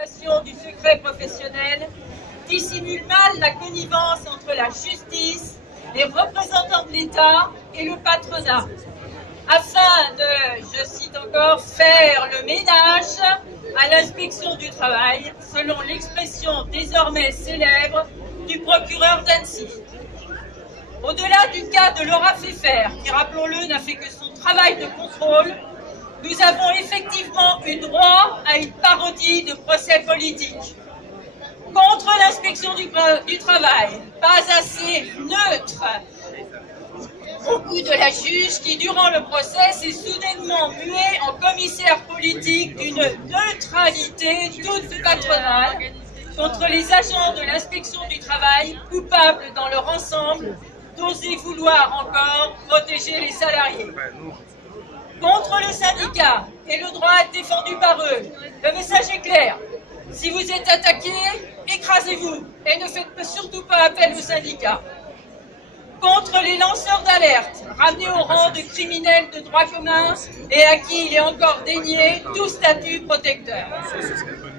Du secret professionnel dissimule mal la connivence entre la justice, les représentants de l'État et le patronat, afin de, je cite encore, faire le ménage à l'inspection du travail, selon l'expression désormais célèbre du procureur d'Annecy. Au-delà du cas de Laura Pfeffer, qui, rappelons-le, n'a fait que son travail de contrôle, nous avons effectivement eu droit à une parodie de procès politique. Contre l'inspection du travail, pas assez neutre, au bout de la juge qui, durant le procès, s'est soudainement muée en commissaire politique d'une neutralité toute patronale contre les agents de l'inspection du travail, coupables dans leur ensemble d'oser vouloir encore protéger les salariés. Contre le syndicat et le droit à être défendu par eux, le message est clair. Si vous êtes attaqué, écrasez-vous et ne faites surtout pas appel au syndicat. Contre les lanceurs d'alerte, ramenés au rang de criminels de droit commun et à qui il est encore dénié tout statut protecteur.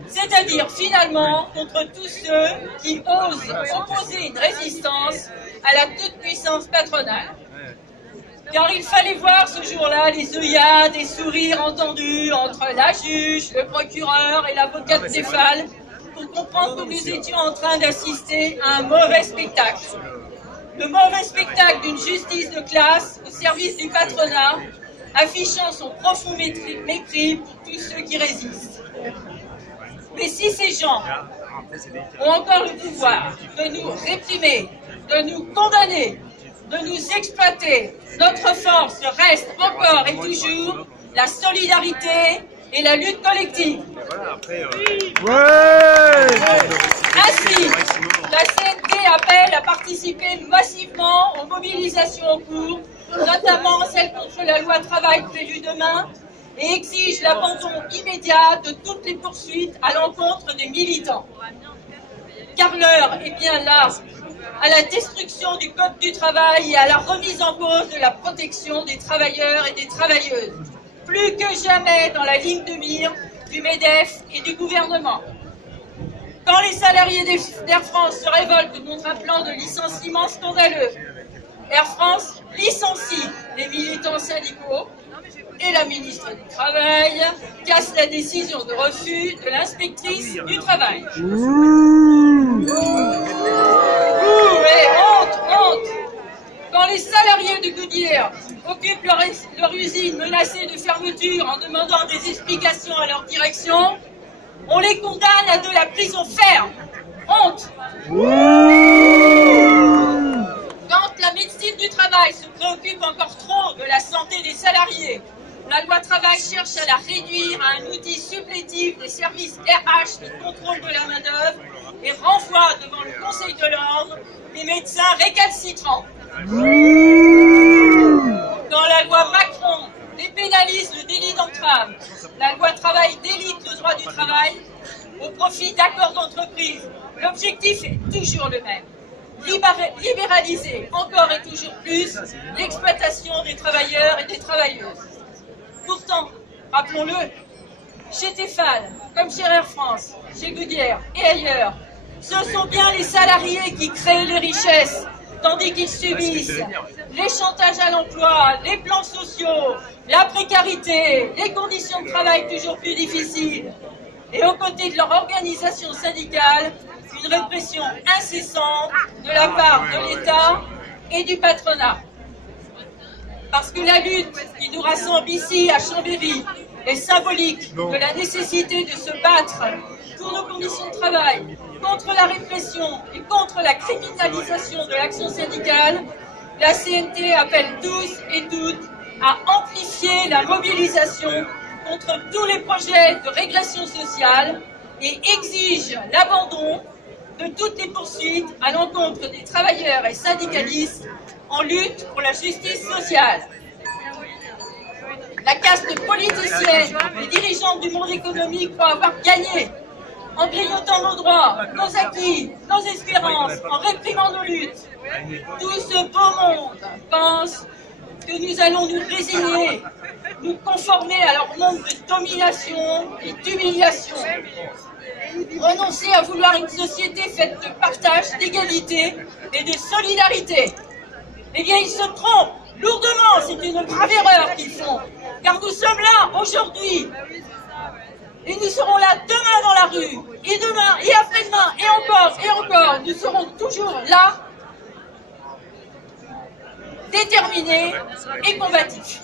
C'est-à-dire finalement contre tous ceux qui osent opposer une résistance à la toute-puissance patronale. Car il fallait voir ce jour-là les œillades et sourires entendus entre la juge, le procureur et l'avocate Stéphane pour comprendre que nous étions en train d'assister à un mauvais spectacle. Le mauvais spectacle d'une justice de classe au service du patronat, affichant son profond mépris pour tous ceux qui résistent. Mais si ces gens ont encore le pouvoir de nous réprimer, de nous condamner, de nous exploiter, notre force reste encore et toujours la solidarité et la lutte collective. Ainsi, la CNT appelle à participer massivement aux mobilisations en cours, notamment celles contre la loi travail prévue demain, et exige l'abandon immédiat de toutes les poursuites à l'encontre des militants. Car l'heure est bien là, à la destruction du Code du travail et à la remise en cause de la protection des travailleurs et des travailleuses, plus que jamais dans la ligne de mire du MEDEF et du gouvernement. Quand les salariés d'Air France se révoltent contre un plan de licenciement scandaleux, Air France licencie les militants syndicaux et la ministre du Travail casse la décision de refus de l'inspectrice du travail. Honte! Quand les salariés de Goodyear occupent leur usine menacée de fermeture en demandant des explications à leur direction, on les condamne à de la prison ferme. Honte! Quand la médecine du travail se préoccupe encore trop de la santé des salariés, la loi travail cherche à la réduire à un outil supplétif des services RH de contrôle de la main-d'œuvre et renvoie devant le Conseil de l'ordre les médecins récalcitrants. Quand la loi Macron dépénalise le délit d'entrave, la loi travail délite le droit du travail au profit d'accords d'entreprise. L'objectif est toujours le même. Libéraliser encore et toujours plus l'exploitation des travailleurs et des travailleuses. Pourtant, rappelons-le, chez Stéphane, comme chez Air France, chez Goodyear et ailleurs, ce sont bien les salariés qui créent les richesses, tandis qu'ils subissent les chantages à l'emploi, les plans sociaux, la précarité, les conditions de travail toujours plus difficiles. Et aux côtés de leur organisation syndicale, une répression incessante de la part de l'État et du patronat. Parce que la lutte qui nous rassemble ici à Chambéry est symbolique de la nécessité de se battre pour nos conditions de travail, contre la répression et contre la criminalisation de l'action syndicale, la CNT appelle tous et toutes à amplifier la mobilisation contre tous les projets de régression sociale et exige l'abandon de toutes les poursuites à l'encontre des travailleurs et syndicalistes en lutte pour la justice sociale. La caste politicienne et dirigeante du monde économique croit avoir gagné en grignotant nos droits, nos acquis, nos espérances, en réprimant nos luttes. Tout ce beau monde pense que nous allons nous résigner, nous conformer à leur monde de domination et d'humiliation. renoncer à vouloir une société faite de partage, d'égalité et de solidarité. Eh bien, ils se trompent lourdement, c'est une grave erreur qu'ils font, car nous sommes là aujourd'hui, et nous serons là demain dans la rue, et demain, et après-demain, et encore, nous serons toujours là, déterminés et combatifs.